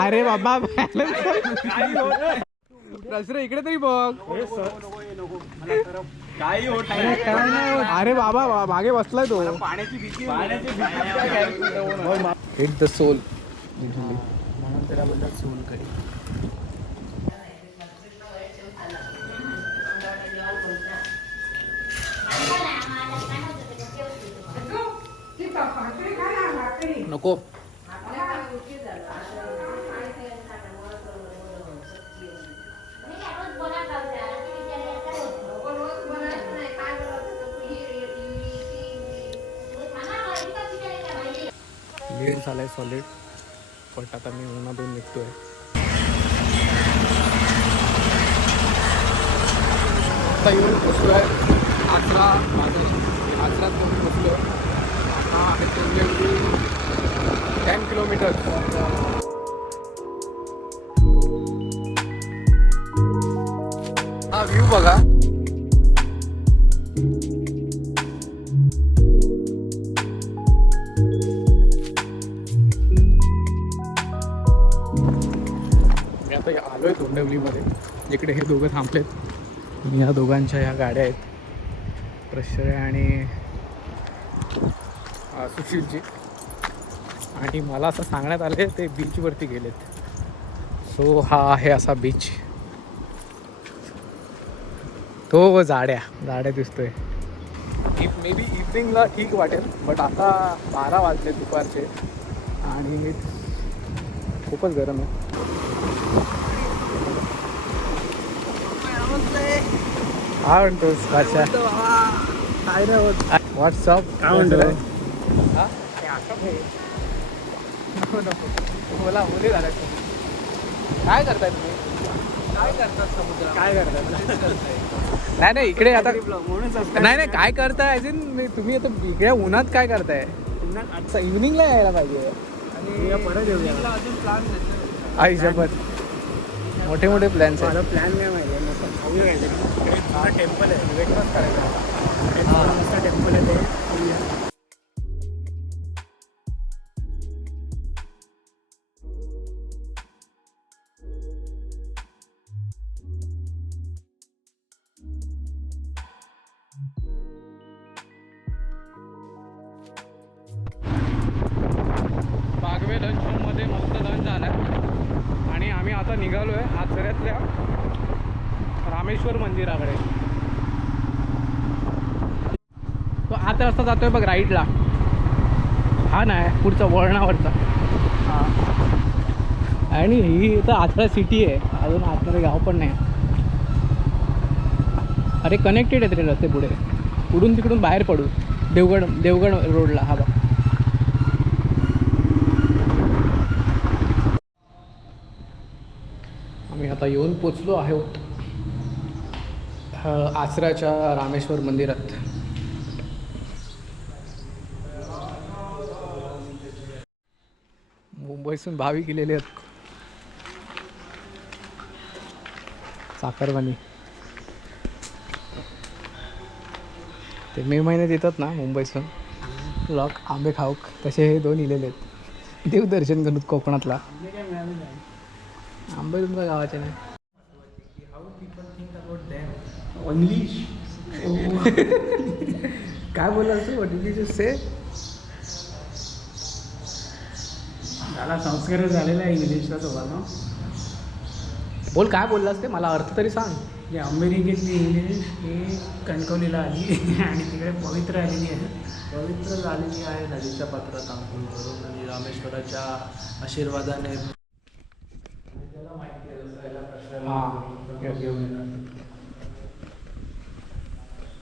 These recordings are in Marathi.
अरे बाबा रसरे इकडे तरी बघ. काही होत अरे बाबा मागे बसलाय तो. पाण्याची भीती हिट द सोल म्हणून त्याला बोलतात सोलकढी. नको. लेट झालाय सॉलिड. पण आता मी उन्हातून निघतोय. आता येऊन पोचलोय आचरा. आचरात येऊन पोचलो. आता आहे 10 किलोमीटर. हा व्ह्यू बघा. मी आता आलोय तोंडवलीमध्ये, जिकडे हे दोघं थांबलेत. आणि या दोघांच्या ह्या गाड्या आहेत, प्रश्रय आणि सुशीलजी. आणि मला असं सांगण्यात आले ते बीचवरती गेलेत. सो हा आहे असा बीच. तो जाड्या दिसतोय. मे बी इव्हनिंगला ठीक वाटेल, बट आता 12 वाजले दुपारचे आणि खूपच गरम आहे. काय म्हणतोस बादशाह? काय नाही होत. व्हॉट्सअप काय म्हणतो? मला मुली झाल्या. काय करताय तुम्ही? काय करतात समुद्र? काय करतात? नाही इकडे आता म्हणूनच नाही काय करताय अजून. तुम्ही आता इकडे उन्हात काय करताय? आता इव्हनिंगला यायला पाहिजे. आणि परत येऊया. अजून प्लॅन आई शपथ, मोठे प्लॅन्स आहेत. प्लॅन काय माहिती आहे मग टेम्पल आहे. ब्रेकफास्ट करायचा. टेम्पल आहे ते. बागवे लंच होममध्ये मस्त लंच झाला आणि आम्ही आता निघालो आहे आचऱ्यातल्या रामेश्वर मंदिराकडे. तो आता रस्ता जातोय बघ राईटला. हा नाही पुढचा वळणावरचा. आणि ही इथं आचरा सिटी आहे, अजून आचरा गाव पण नाही. अरे कनेक्टेड आहेत रे रस्ते पुढे. पुढून तिकडून बाहेर पडू देवगड रोडला. हा बघ. आम्ही आता येऊन पोचलो आहोत आचऱ्याच्या रामेश्वर मंदिरात. मुंबईतून भाविक गेलेले आहेत. साखरवाणी ते मे महिन्यात येतात ना मुंबईतून लॉक आंबे खाऊक, तसे हे दोन इलेले आहेत. देवदर्शन करून कोकणातला. आंबे तुमच्या गावाचे नाही. काय बोलास तू? What did you say? त्याला संस्कार झालेला आहे इंग्लिशचा तुम्हाला. बोल काय बोललास ते, मला अर्थ तरी सांग. जे अमेरिकेतली इंग्लिश ही कणकवलीला आली आणि तिकडे पवित्र आलेली आहे. पवित्र झालेली आहे नदीच्या पात्रात अंघोळ करून आणि रामेश्वराच्या आशीर्वादाने.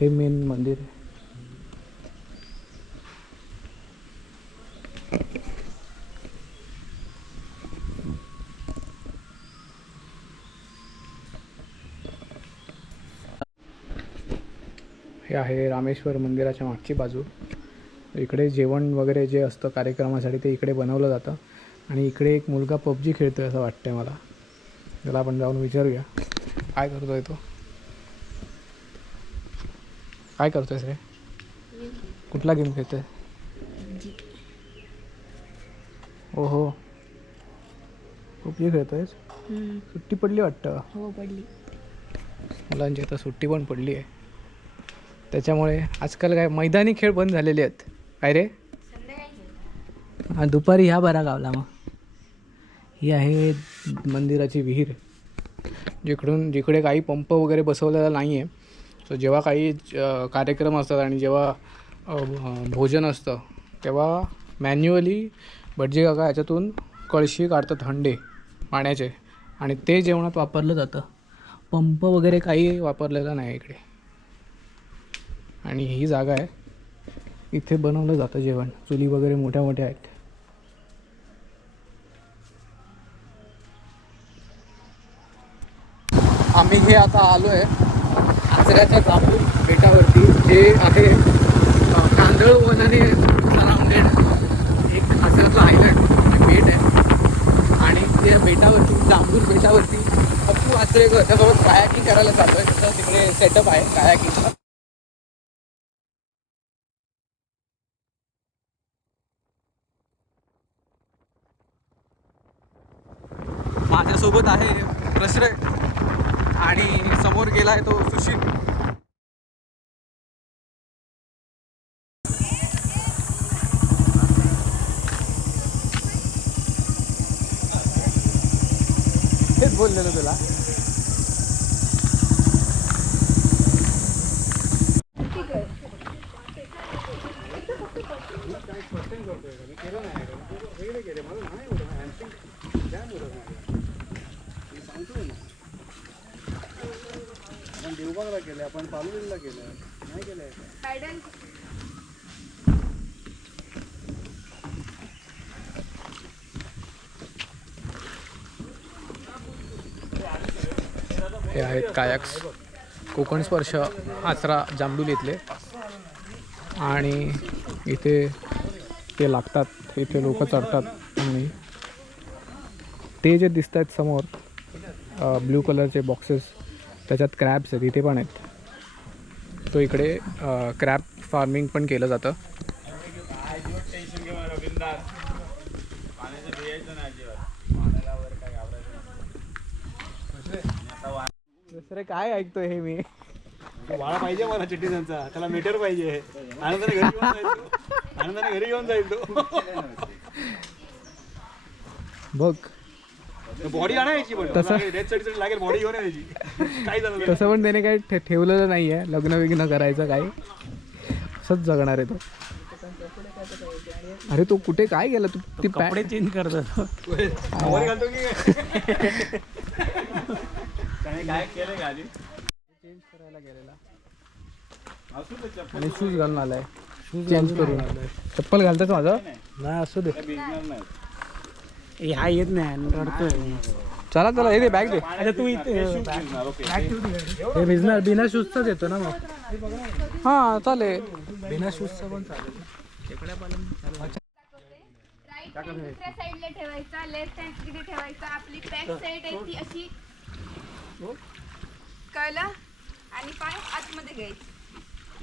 हे मेन मंदिर आहे. हे आहे रामेश्वर मंदिराच्या मागची बाजू. इकडे जेवण वगैरे जे असतं कार्यक्रमासाठी ते इकडे बनवलं जातं. आणि इकडे एक मुलगा PUBG खेळतोय असं वाटतंय मला. त्याला आपण जाऊन विचारूया काय करतोय तो. काय करतोयस रे? कुठला गेम खेळतोय? ओहो, पबजी खेळतोयस? सुट्टी पडली वाटतं. हो पडली. मुलांची आता सुट्टी पण पडली आहे, त्याच्यामुळे आजकाल काय मैदानी खेळ बंद झालेले आहेत. काय रे? हा, दुपारी ह्या बरा गावला. मग ही आहे मंदिराची विहीर, जिकडे काही पंप वगैरे बसवलेला नाही आहे. सो जेव्हा काही कार्यक्रम असतात आणि जेव्हा भोजन असतं तेव्हा मॅन्युअली भटजी काका याच्यातून कळशी काढतात हंडे पाण्याचे, आणि ते जेवणात वापरलं जातं. पंप वगैरे काही वापरलेलं नाही इकडे. आणि ही जागा आहे, इथे बनवलं जातं जेवण. चुली वगैरे मोठ्या मोठ्या आहेत. आम्ही हे आता आलो आहे आचऱ्याच्या जांभूळ बेटावरती, जे आहे कांदळ वनाने सराउंडेड एक आचऱ्याचं आयलंड बेट आहे. आणि त्या बेटावरती, जांभूळ बेटावरती अप्पू आचरेकर त्यासोबत कायाकिंग करायला चालू आहे. तिथं तिकडे सेटअप आहे कायाकिंगचा. माझ्यासोबत आहे प्रश्रय आणि समोर गेला आहे तो सुशील. हेच बोललेलं तुला. आपण देवबागला केलं, आपण पालुलीला केलं, नाही केलं. हे आहेत कायाक्स, कोकण स्पर्श आचरा जांभूल इथले. आणि इथे ते लागतात, इथे लोक चढतात. आणि ते जे दिसत आहेत समोर ब्ल्यू कलरचे बॉक्सेस, त्याच्यात क्रॅब्स आहेत, इथे पण आहेत. तो इकडे क्रॅब फार्मिंग पण केलं जातं. दुसरे काय ऐकतोय हे मी? वाळा पाहिजे मला चिट्टीचा, त्याला मीटर पाहिजे. आनंदाने घरी घेऊन जाईल तो. बघ बॉडी आणायची पण तसं लागेल, बॉडी घेऊन यायची. काय झालं तसं पण त्याने काही ठेवलेलं नाही आहे लग्न विग्न करायचं काही. असंच जगणार आहे तो. अरे तो कुठे काय गेला? तू ती कपडे चेंज करतो. घालतो की काय केलं गाडी चेंज करायला गेलेला आणि शूज घालून आलाय. शूज चेंज करून आलाय. चप्पल घालतात माझं नाही, असू दे. हा येत नाही, रडतोय. चला चला, हे दे बॅग दे. अच्छा तू इथे हे भिजणार बिना शूजचाच येतो ना मग. हां चालेल, बिना शूजचा पण चालेल. राईट हँड दुसऱ्या साईडला ठेवायचा, लेफ्ट हँड तिकडे ठेवायचा. आपली बॅक साईड आहे ती अशी, कळलं? आणि पाय आतमध्ये घ्यायचे.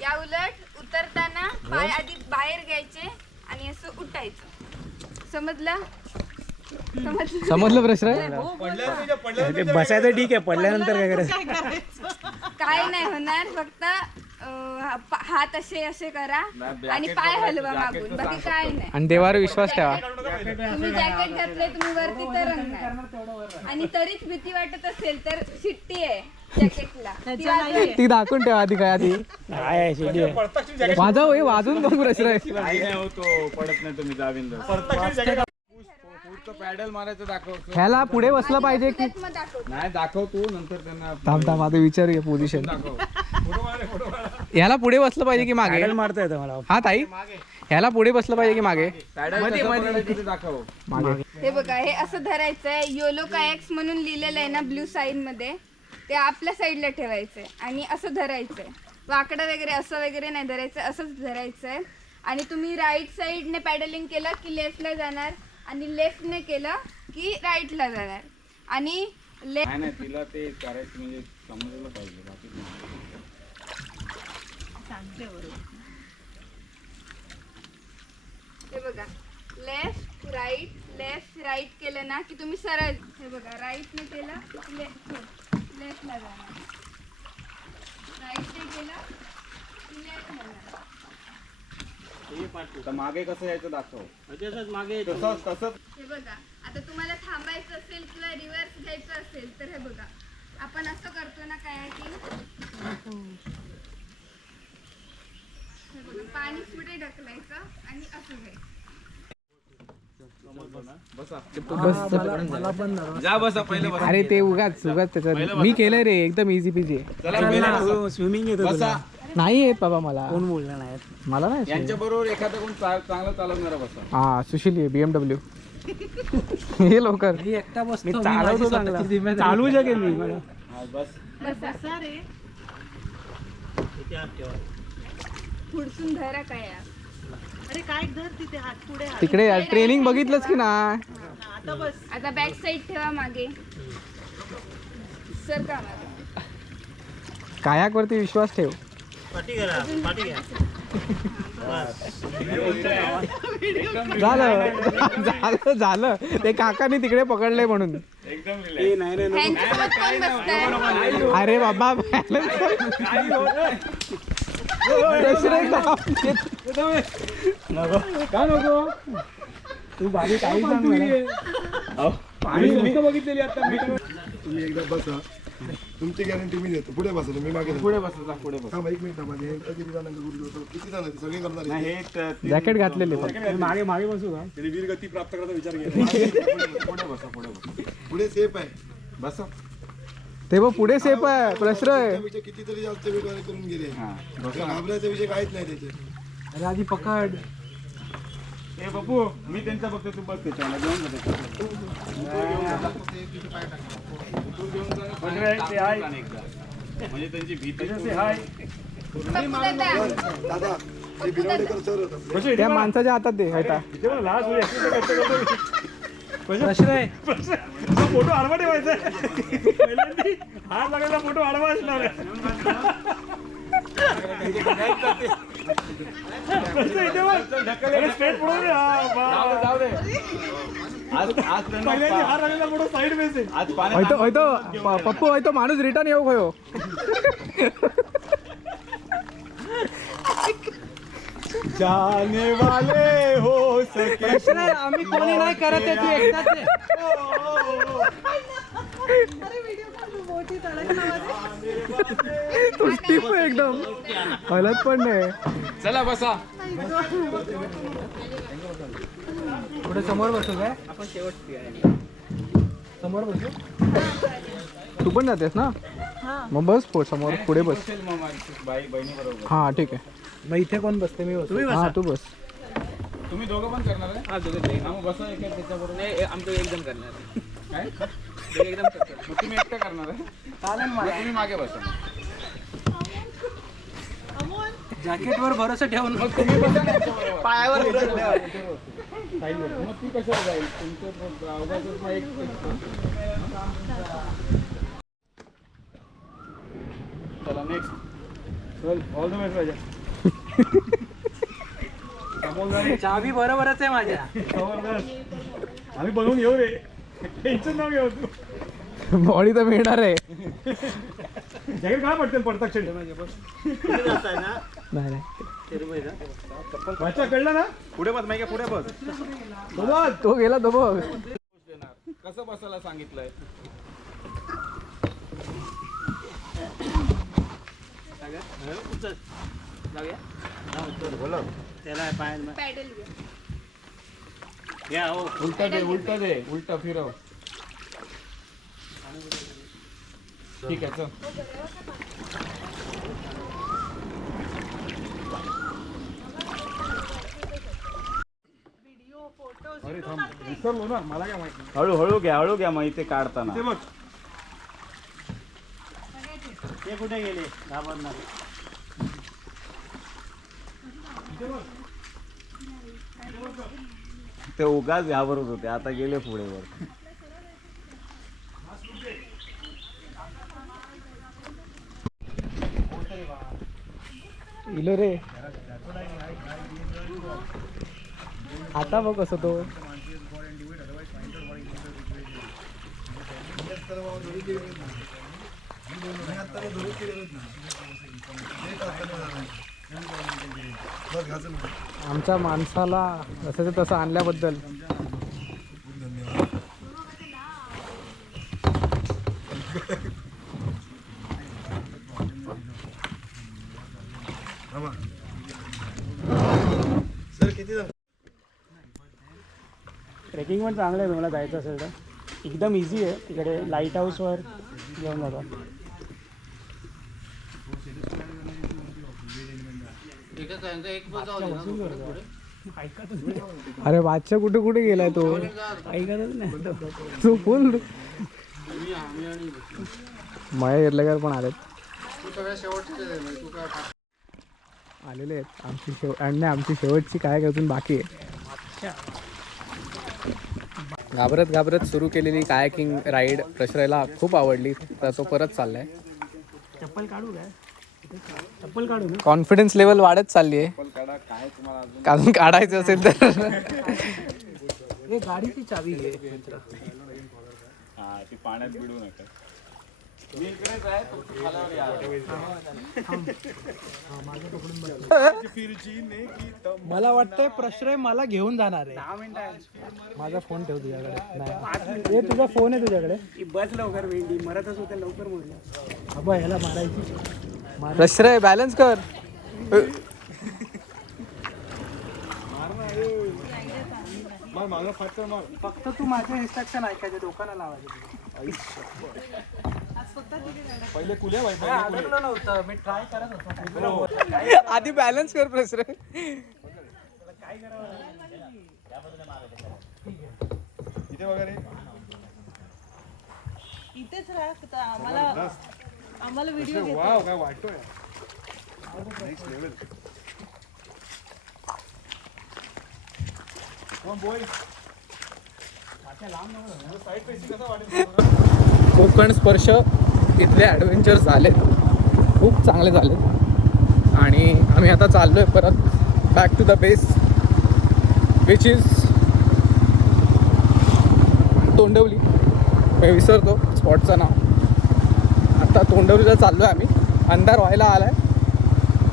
या उलट उतरताना पाय आधी बाहेर घ्यायचे आणि असं उठायचं. समजलं? समजलं प्रश्न? बसायचं ठीक आहे, पडल्यानंतर काय करायचं? काय नाही होणार, फक्त हात असे असे करा आणि पाय हलवा मागून, बाकी काय नाही. आणि देवावर विश्वास ठेवा. तुम्ही जॅकेट घातले, तुम्ही वरती तरंगणार. आणि तरीच भीती वाटत असेल तर शिट्टी आहे जॅकेटला, ती दाखवून ठेवा आधी. काय आधी माझा वाजून बघ प्रश्न आहे. पडत नाही तुम्ही जावीन पॅडल मारायचं दाखव. ह्याला पुढे बसलं पाहिजे की नाही? दाखव तू, नंतर त्यांना थांब आता विचारूया पोझिशन. ह्याला पुढे बसलं पाहिजे की मागे? मारता येतं मला. हा ताई, ह्याला पुढे बसलं पाहिजे की मागे? दाखव मागे. हे बघा, हे असं धरायचंय. योलो कायक्स म्हणून लिहिलेलं आहे ना ब्ल्यू साईन मध्ये, ते आपल्या साईडला ठेवायचंय आणि असं धरायचंय. वाकडं वगैरे असं वगैरे नाही धरायचं, असंच धरायचंय. आणि तुम्ही राईट साईडने पॅडलिंग केलं की लेफ्टला जाणार, आणि लेफ्टने केलं की राईटला जाणार. आणि नाही तिला ते करायचं म्हणजे समजलं पाहिजे, बाकी हे बघा, लेफ्ट राईट राईट केलं ना की तुम्ही सरळ हे बघा राईटने केलं लेफ्टला जाणार राईटने केलं की लेफ्टला जाणार. तर मागे कसं यायचं दाखव. मागे तसंच हे बघा आता तुम्हाला थांबायचं असेल किंवा रिव्हर्स घ्यायचं असेल तर हे बघा आपण असं करतो ना काय की हे बघा पाणी पुढे ढकलायचं आणि असं घ्यायचं. जा बसा पहिले बसा. अरे ते उगाच त्याचं मी केलंय रे एकदम इझी पिझी आहे. स्विमिंग येतो बसा. नाही येत बाबा मला. कोण बोलला नाही मला नाही यांच्या बरोबर एखादा कोण चांगलं चालवणार बसा. हा सुशील आहे BMW. हे लवकर मी एकटा बसतो चालवतो चांगला चालवू शकेल मी मला हा, बस. पुढसून धरा काय अरे काय धर तिथे हात पुढे हात तिकडे ट्रेनिंग बघितलंच की ना. आता बस. आता बॅक साईड ठेवा मागे सर का मागे कायाक वरती विश्वास ठेव. पाठी करा पाठी घ्या झालं ते काकाने तिकडे पकडलंय म्हणून. ह्यांच्यासोबत कोण बसतंय अरे बाबा का नको तू बाकी काही सांग मला. पाणी नुसतं बघितलेली आता मी तुम्ही एकदा बसा तुमची गॅरंटी मी देतो. पुढे बसा तुम्ही मागे पुढे बसा पुढे बसा. थांबा एक मिनिट थांबा किती जणांना गुरु होतो किती जण सगळे करणार नाही आहे? हे जॅकेट घातलेले फक्त. मागे मागे बसू का त्यांनी वीर गती प्राप्त करायचा विचार केला. पुढे बसा पुढे बसा. पुढे सेफ आहे. बसा. ते बघ पुढे सेफ आहे प्रश्न आहे. त्यापेक्षा कितीतरी जास्त वेळ करून गेले. हा घाबरायचा विषय काहीच नाही त्याच्यात. अरे आधी पकड. ए बापू मी त्यांचा बघतो तू बस त्याच्याला घेऊन जा त्याच्याला. म्हणजे त्यांची भीती पप्पू दादा दादा हे बिरावडेकर सर होता. त्या माणसाच्या हातात दे हटा. प्रश्न आहे फोटो आडवा ठेवायचा पहिल्यांदा हात लागायचा फोटो आडवा असणार स्ट्रेट पुढे जाऊ दे. आज आज पहिल्यांदा हात लागलेला फोटो साईड बेस आहे आज पाण्यात होयतो पप्पू होयतो माणूस रिटर्न येऊ खयो. जाने वाले हो सके. आम्ही कोणी नाही करत आहे तू एकटाच आहे अरे व्हिडिओ काढ मोठी तडक नावाने. तू स्टिफ आहे एकदम हलत पण नाही. चला बसा. पुढे समोर बसू काय समोर बसू. तू पण जातेस ना मग बस समोर पुढे बस. बसेल मग माझी बाई बहिणी बरोबर. हा ठीक आहे. मग इथे कोण बसते मी बसतो हा तू बस. तुम्ही दोघं पण करणार आहे. हा दोघं. मग बसा एक त्याच्याबरोबर. आमचं एकदम करणार काय एकदम मग तुम्ही एकटं करणार आहे. चालेल मला. तुम्ही मागे बसा. जॅकेट वर भरोसा ठेवून मग तुम्ही बसा ना याच्याबरोबर. पायावर मग ती कशाला जाईल तुमचं अवघातच मग एक. चला नेक्स्ट. चल ऑल द बेस्ट राजा चाबी बरोबरच आहे माझ्या आम्ही बनवून घेऊ रे टेन्शन नाव घेऊ तू बॉडी तर मिळणार आहे. जॅकेट काय पडते पडता क्षणी नाही नाही वाचा कळलं ना पुढे बस माहिती पुढे बस. तो गेला तो बघ. कसं बसायला सांगितलंय. त्याला पाय पॅडल घ्या घ्या हो उलट दे उलट फिरव. ठीक आहे चल. अरे थांब विसरलो ना मला काय माहिती हळूहळू घ्या मग इथे काढताना. ते बघ ते कुठे गेले घाबरणार ते उगाच घाबरत होते आता गेले पुढे वर. इलो रे आता बघ कसं तो आमच्या माणसाला जसं तसं आणल्याबद्दल सर किती जण ट्रेकिंग पण चांगलं आहे तुम्हाला जायचं असेल तर एकदम इझी आहे तिकडे लाईट हाऊसवर घेऊन जातात. अरे बादशाह कुठे कुठे गेलाय तो ऐकतच नाही तू फुल मया इर्लेकर पण आलेत आलेले आहेत आमची शेवटची काय अजून बाकी आहे. घाबरत सुरू केलेली कायाकिंग राईड प्रश्रयला खूप आवडली तर तो परत चाललाय. चप्पल काढू काय चप्पल काढू ना कॉन्फिडन्स लेवल वाढत चालली आहे. कारण काढायचं असेल तर गाडीची चावी घे मित्र. हा ती पाण्यात बिडू नका. मी इकडेच आहे फक्त खाल्यावर या. मला वाटतंय प्रश्रय मला घेऊन जाणार आहे. माझा फोन ठेव तुझ्याकडे नाही हे तुझा फोन आहे तुझ्याकडे बस लवकर मेंढी मरतच होते लवकर मोडलं. अबा ह्याला मारायची प्रश्रय बॅलन्स कर. फक्त तू माझे इन्स्ट्रक्शन ऐकायचे डोकाला लावायचे. पहिले कुले बाई आदरलं नव्हतं मी ट्राय करत होतो. आधी बॅलन्स कर प्रश्रय. इथे वगैरे इथेच राहत आम्हाला व्हिडिओ घेतो. वाव काय वाटतोय नेक्स्ट लेवल. कोकण स्पर्श इथले ॲडव्हेंचर्स झाले खूप चांगले झाले आणि आम्ही आता चाललो आहे परत back to the base which is Tondwali. मी विसरतो स्पॉटचं नाव. आता तोंडवलीला चाललो आहे आम्ही. अंधार व्हायला आला आहे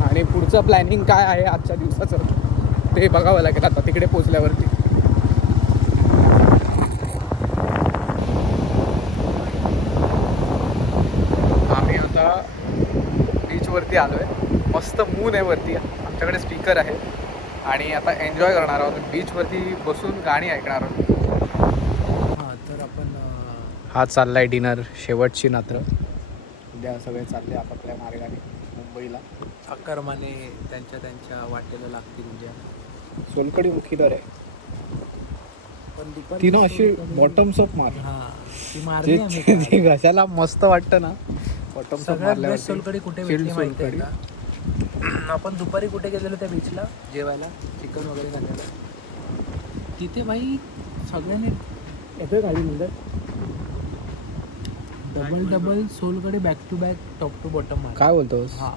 आणि पुढचं प्लॅनिंग काय आहे आजच्या दिवसाचं ते बघावं लागेल आता तिकडे पोचल्यावरती. आम्ही आता बीचवरती आलो आहे. मस्त मून आहे वरती. आमच्याकडे स्पीकर आहे आणि आता एन्जॉय करणार आहोत. बीचवरती बसून गाणी ऐकणार आहोत. हां तर आपण हा चालला आहे डिनर शेवटची रात्र. उद्या सगळे चालले आपापल्या मार्गाने मुंबईला. अकर्माने त्यांच्या वाटेला लागतील उद्या. सोलकडी मुखीदार आहे पण दुपारी ती ना अशी बॉटम्स अप मार हां ती मारली आम्ही काल. जे घशाला मस्त वाटतं ना बॉटम्स अप सगळ्यात बेस्ट मारल्यावर. सोलकडी कुठे भेटली माहिती आहे का? आपण दुपारी कुठे गेलेलो त्या बीचला जेवायला चिकन वगैरे खाल्लेलं तिथे भाई सगळ्यांनी येतोय खाली नंतर double solkadhi back to back top to bottom काय बोलतोस? हां